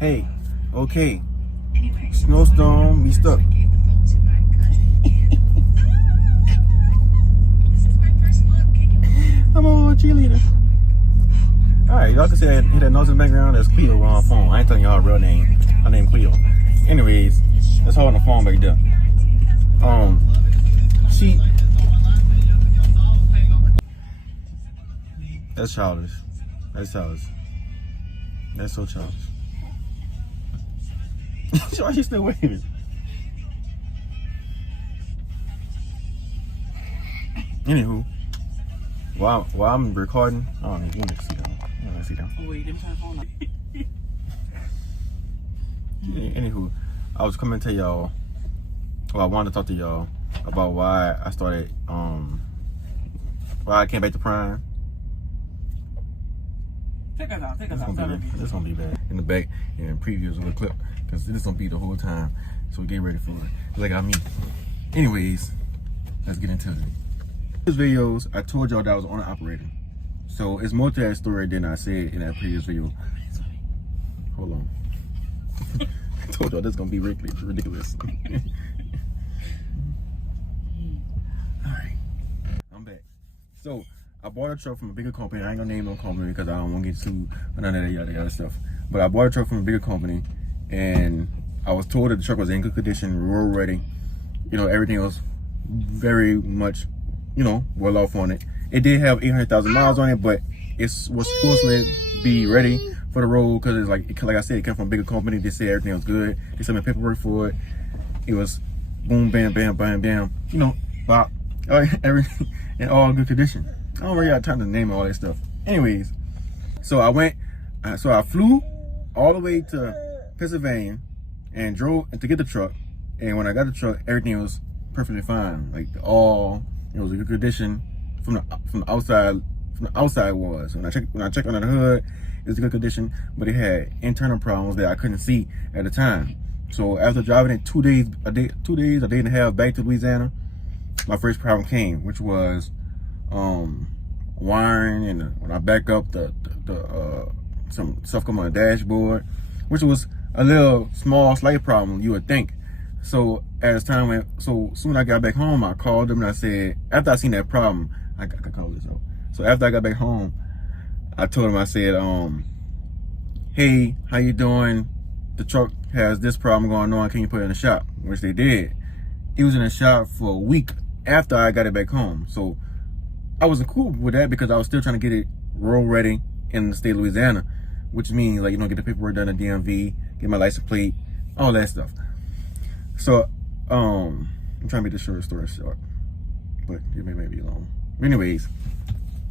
Hey, okay. Snowstorm, we stuck. I'm on cheerleader. Alright, y'all can see that, hear that noise in the background. That's Cleo on the phone. I ain't telling y'all her real name. Her name Cleo. Anyways, that's her on the phone back there. That's childish. That's childish. That's so childish. Why she still waving? Anywho, while I'm recording, I don't need to see down. I don't see down. Oh wait, them turn phone on. Anywho, I was coming to y'all. Well, I wanted to talk to y'all about why I started. Why I came back to Prime. Take us out. This gonna be bad in the back and previews of the clip because this gonna be the whole time. So get ready for it. Like I mean. Anyways, let's get into it. These videos, I told y'all that I was on operating. So it's more to that story than I said in that previous video. Hold on. I told y'all this is gonna be ridiculous. Alright. I'm back. So I bought a truck from a bigger company. I ain't gonna name no company because I don't want to get sued or none of that yada yada stuff. But I bought a truck from a bigger company and I was told that the truck was in good condition, road ready. You know, everything was very much, you know, well off on it. It did have 800,000 miles on it, but it was supposed to be ready for the road because it's like I said, it came from a bigger company. They said everything was good. They sent me paperwork for it. It was boom, bam, bam, bam, bam. You know, bop, everything in all good condition. I don't really have time to name all that stuff. Anyways, so I flew all the way to Pennsylvania and drove to get the truck. And when I got the truck, everything was perfectly fine. Like it was a good condition from the outside. From the outside was when I checked under the hood, it was a good condition, but it had internal problems that I couldn't see at the time. So after driving it 2 days, a day and a half back to Louisiana, my first problem came, which was wiring, and when I back up some stuff come on the dashboard, which was a little slight problem you would think. So as time went, so soon I got back home, I called them and I said, after I seen that problem, I called this out. So after I got back home, I told them, I said, hey, how you doing? The truck has this problem going on. Can you put it in the shop? Which they did. It was in the shop for a week after I got it back home. So I wasn't cool with that because I was still trying to get it road ready in the state of Louisiana, which means like, you know, get the paperwork done at DMV, get my license plate, all that stuff. So I'm trying to make the story short, but it may be long. Anyways,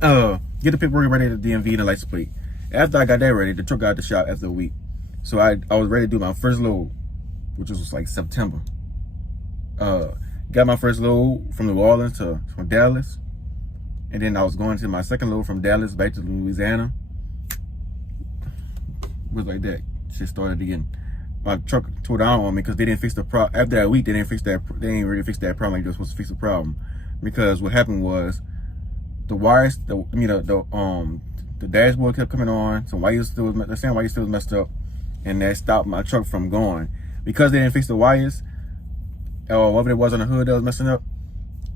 get the paperwork ready at the DMV and the license plate. After I got that ready, the truck got out the shop after a week. So I was ready to do my first load, which was like September. Got my first load from New Orleans from Dallas. And then I was going to my second load from Dallas back to Louisiana. It was like that. Shit started again. My truck tore down on me because they didn't fix the problem. After that week, they didn't really fix that problem like they were supposed to fix the problem. Because what happened was the wires, the dashboard kept coming on. So the same wire still was messed up, and that stopped my truck from going. Because they didn't fix the wires, or whatever it was on the hood that was messing up,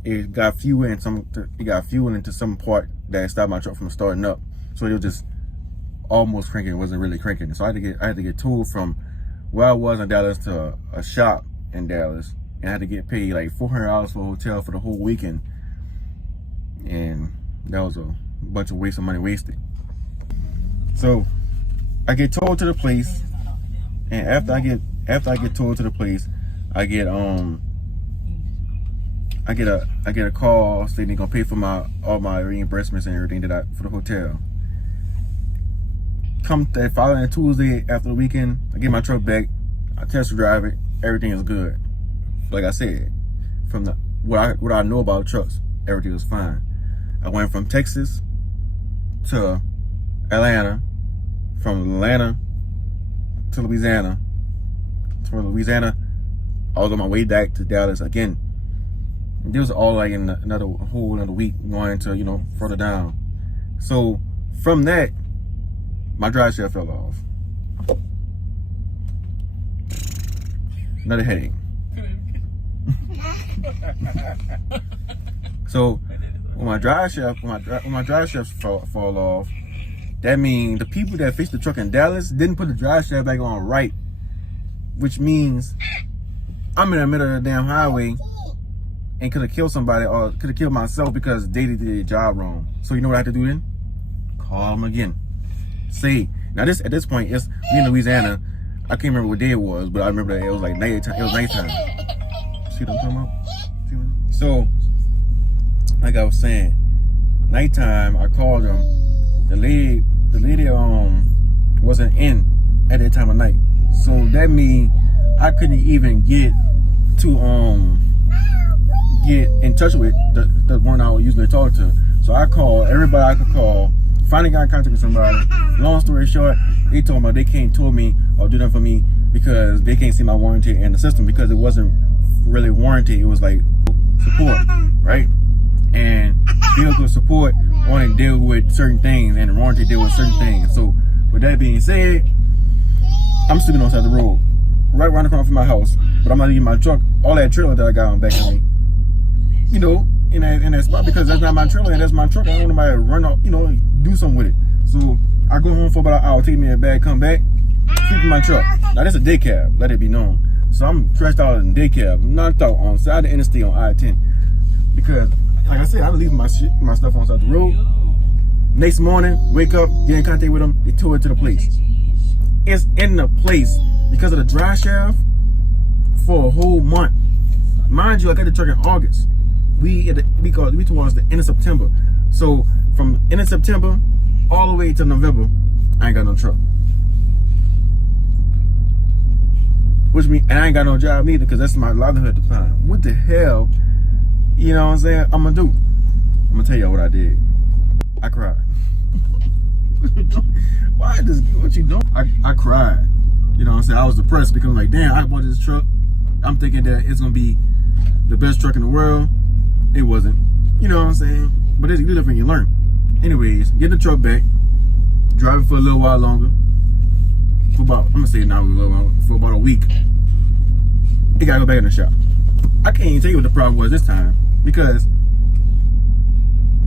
it got fuel into some part that stopped my truck from starting up. So it was just almost cranking. It wasn't really cranking. So I had to get towed from where I was in Dallas to a shop in Dallas, and I had to get paid like $400 for a hotel for the whole weekend. And that was a bunch of waste of money wasted. So I get towed to the place, and after I get towed to the place, I get a call saying they're gonna pay for all my reimbursements and everything for the hotel. Come the following Tuesday after the weekend, I get my truck back, I test drive it, everything is good. Like I said, from what I know about trucks, everything was fine. I went from Texas to Atlanta, from Atlanta to Louisiana. From Louisiana, I was on my way back to Dallas again. This was all like in another week going to, you know, further down. So from that, my drive shaft fell off. another headache. So when my drive shaft fall off, that means the people that fixed the truck in Dallas didn't put the drive shaft back on right, which means I'm in the middle of the damn highway and could have killed somebody or could have killed myself because they did their job wrong. So you know what I have to do then? Call them again. Say, now this at this point, it's we in Louisiana. I can't remember what day it was, but I remember that it was like nighttime. It was nighttime. See what I'm talking about? So, like I was saying, nighttime. I called them. The lady wasn't in at that time of night. So that means I couldn't even get in touch with the one I was usually talking to. So I called everybody I could call. Finally got in contact with somebody. Long story short, they told me they can't tow me or do that for me because they can't see my warranty in the system because it wasn't really warranty. It was like support, right? And vehicle support only deal with certain things and the warranty deal with certain things. So with that being said, I'm sleeping on the side of the road, right around the corner from my house. But I'm not leaving my truck, all that trailer that I got on back of me, you know, in that spot because that's not my trailer and that's my truck. I don't want nobody to run off, you know, do something with it. So I go home for about an hour, take me a bag, come back, sleep in my truck. Now that's a day cab, let it be known. So I'm stressed out in day cab, knocked out on the side of the interstate on I-10 because, like I said, I was leaving my stuff on the side of the road. Next morning, wake up, get in contact with them, they tow it to the place. It's in the place because of the dry shaft for a whole month. Mind you, I got the truck in August. We towards the end of September. So from end of September all the way to November, I ain't got no truck. Which means I ain't got no job either because that's my livelihood at the time. What the hell, you know what I'm saying, I'm gonna do? I'm gonna tell y'all what I did. I cried. Why this? What you doing? I cried. You know what I'm saying? I was depressed because I'm like, damn, I bought this truck. I'm thinking that it's gonna be the best truck in the world. It wasn't. You know what I'm saying? But you live and you learn. Anyways, get the truck back, drive it for a little while longer. For about, I'm gonna say now for about a week. It gotta go back in the shop. I can't even tell you what the problem was this time because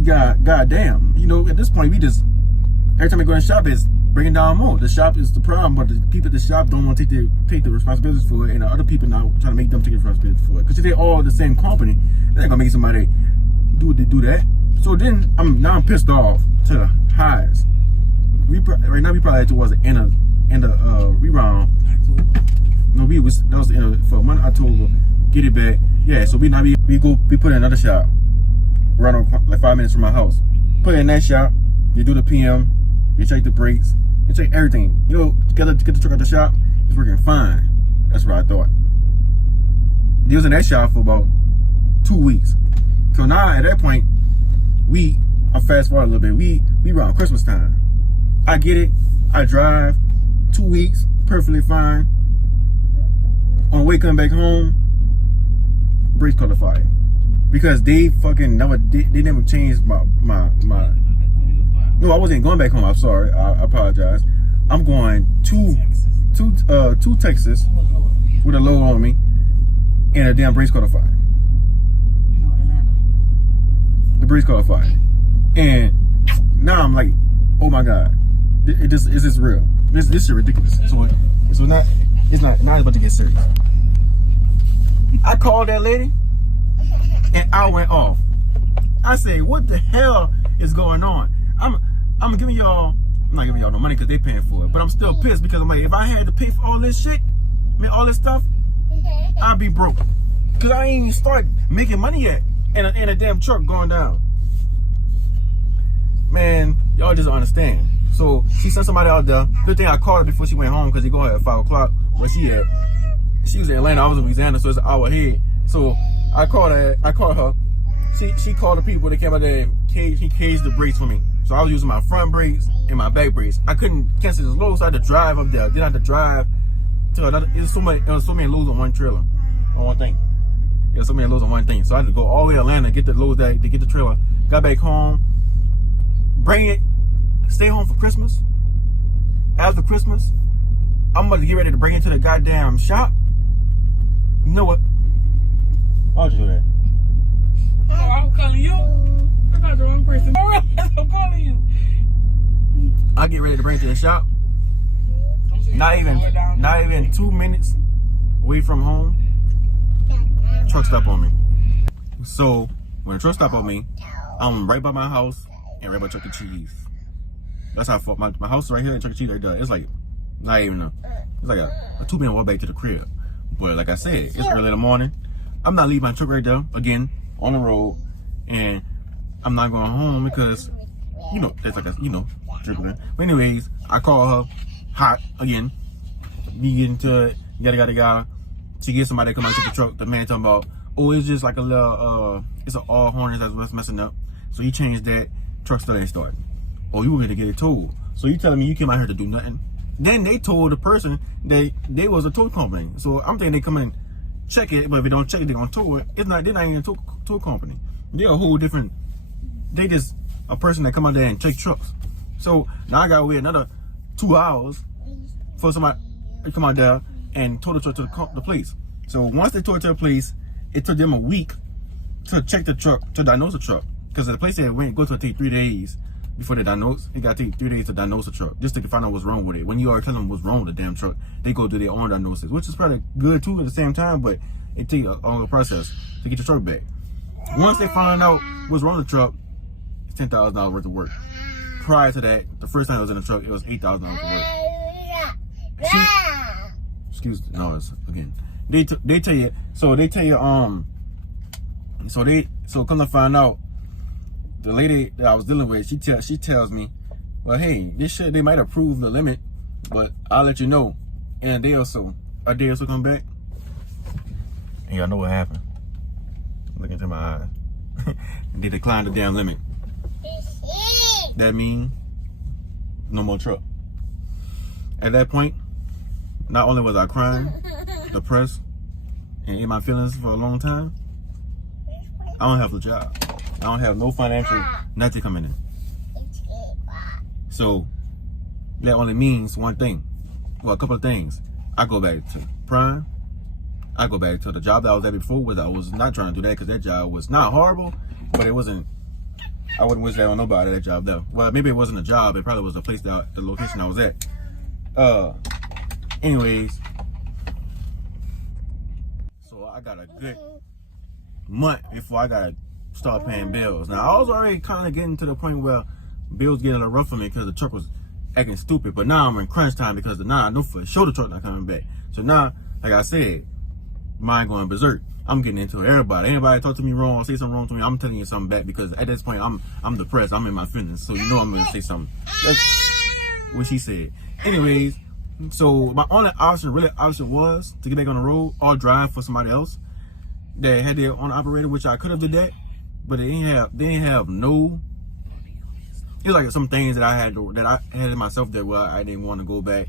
God damn, you know, at this point we just every time we go in the shop it's bringing down more. The shop is the problem, but the people at the shop don't want to take the responsibility for it, and the other people now trying to make them take the responsibility for it. Because if they're all the same company, they're not gonna make somebody do that. So then I'm pissed off to the highs. Right now we probably towards the end of reround. No, that was for month October. Get it back. Yeah, so we put in another shop right on like 5 minutes from my house. Put it in that shop. You do the PM. You check the brakes. You check everything. You know, get the truck at the shop. It's working fine. That's what I thought. He was in that shop for about 2 weeks. So now at that point, I fast forward a little bit. We around Christmas time. I get it. I drive 2 weeks, perfectly fine. On the way coming back home, brakes caught a fire because they fucking never changed my. No, I wasn't going back home. I'm sorry. I apologize. I'm going to Texas with a load on me, and the damn brakes caught a fire. The brakes caught a fire, and now I'm like, oh my god, is this real? This is ridiculous. So it's not about to get serious. I called that lady, and I went off. I say, what the hell is going on? I'm not giving y'all no money because they paying for it, but I'm still pissed because I'm like, if I had to pay for all this shit, all this stuff, I'd be broke because I ain't even start making money yet, and a damn truck going down. Man, y'all just don't understand. So she sent somebody out there. Good thing I called her before she went home because they go at 5 o'clock. Where she at? She was in Atlanta. I was in Louisiana, so it's an hour ahead. So I called her. She called the people that came out there and caged the brakes for me. So I was using my front brakes and my back brakes. I couldn't cancel this load, so I had to drive up there. Then I had to drive to another. It was so many loads on one trailer, on one thing. There was so many loads on one thing. So I had to go all the way to Atlanta, get the loads to get the trailer. Got back home, bring it, stay home for Christmas. After Christmas, I'm about to get ready to bring it to the goddamn shop. know what? Why'd you do that? Oh, I'm calling you. I got the wrong person. I'm calling you. I get ready to bring to the shop. Not even 2 minutes away from home. Truck stop on me. So when the truck stop on me, I'm right by my house and right by Chuck E. Cheese. That's how far my house is right here and Chuck E. Cheese right there. It's like not even it's like a 2-minute walk back to the crib. But like I said, it's early in the morning. I'm not leaving my truck right there again on the road, and I'm not going home because that's like dribbling. But anyways, I call her hot again. We get into it, yada. She gets somebody to come out to the truck. The man talking about, oh, it's just like a little it's an all hornet that's what's messing up. So he changed that. Truck still ain't starting. Oh, you were gonna get it towed. So you telling me you came out here to do nothing? Then they told the person that they was a tow company. So I'm thinking they come and check it, but if they don't check it, they're gonna tow it. They're not even a tow company. They're a whole different. They just a person that come out there and check trucks. So now I gotta wait another 2 hours for somebody to come out there and tow the truck to the place. So once they tow it to the place, it took them a week to check the truck, to diagnose the truck. Because the place they went, go to take 3 days before they diagnose. It got to take 3 days to diagnose the truck, just to find out what's wrong with it. When you already tell them what's wrong with the damn truck, they go do their own diagnosis, which is probably good too at the same time, but it takes a longer process to get your truck back. Once they find out what's wrong with the truck, it's $10,000 worth of work. Prior to that, the first time I was in the truck, it was $8,000 worth of work. Excuse me, no, it's again. They tell you, so come to find out, the lady that I was dealing with, she tells me, well, hey, they might approve the limit, but I'll let you know in a day or so. A day or so come back, and y'all know what happened. Look into my eyes. They declined the damn limit. That means no more truck. At that point, not only was I crying, depressed, and in my feelings for a long time, I don't have a job. I don't have no financial, nothing coming in. So that only means one thing. Well, a couple of things. I go back to Prime. I go back to the job that I was at before, where I was not trying to do that because that job was not horrible, but it wasn't. I wouldn't wish that on nobody, that job though. Well, maybe it wasn't a job. It probably was the place the location I was at. Anyways, so I got a good month before I gotta start paying bills. Now I was already kind of getting to the point where bills getting a little rough for me because the truck was acting stupid. But now I'm in crunch time because now I know for sure the truck not coming back. So now, like I said, mine going berserk. I'm getting into everybody. Anybody talk to me wrong or say something wrong to me, I'm telling you something back because at this point I'm depressed. I'm in my feelings, so you know I'm gonna say something. That's what she said. Anyways, so my only option was to get back on the road or drive for somebody else that had their own operator, which I could have did that, but they didn't have no. It's like some things that I had in myself that I didn't want to go back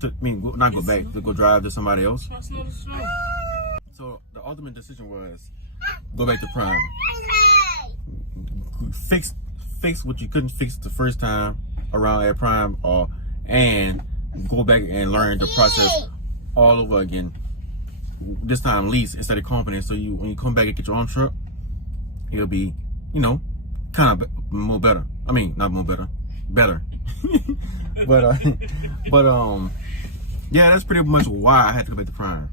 to. Not go back to go drive to somebody else. So the ultimate decision was go back to Prime. Fix what you couldn't fix the first time around at Prime, and go back and learn the process all over again. This time lease instead of company. So when you come back and get your own truck, it'll be, kind of more better. I mean, not more better, better. but yeah, that's pretty much why I had to go back to Prime.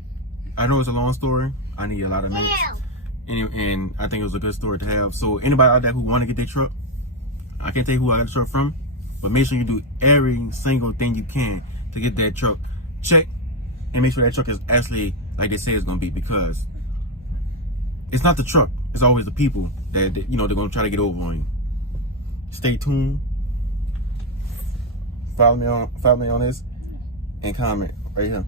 I know it's a long story. I need a lot of minutes. And I think it was a good story to have. So anybody out there who want to get their truck, I can't tell you who I got the truck from, but make sure you do every single thing you can to get that truck checked and make sure that truck is actually like they say it's going to be, because it's not the truck. It's always the people that they're going to try to get over on you. Stay tuned. Follow me on this and comment right here.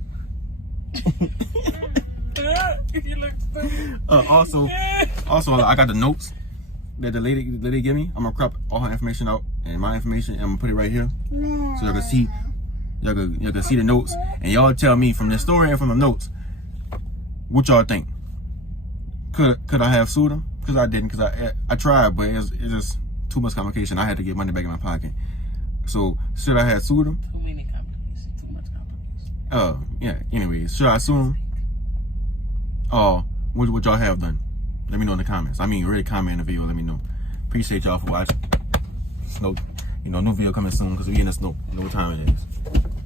You look stupid. Also, I got the notes that the lady gave me. I'm gonna crop all her information out and my information, and I'm gonna put it right here so y'all can see. Y'all can see the notes, and y'all tell me from the story and from the notes what y'all think. Could I have sued him? Because I didn't. Because I tried, but it's just too much complication. I had to get money back in my pocket. So should I have sued him? Too many complications. Too much complications. Yeah. Anyways, should I sue him? what y'all have done. Let me know in the comments. I mean, really comment in the video. Let me know. Appreciate y'all for watching. Snow, new video coming soon because we in the snow. You know what time it is.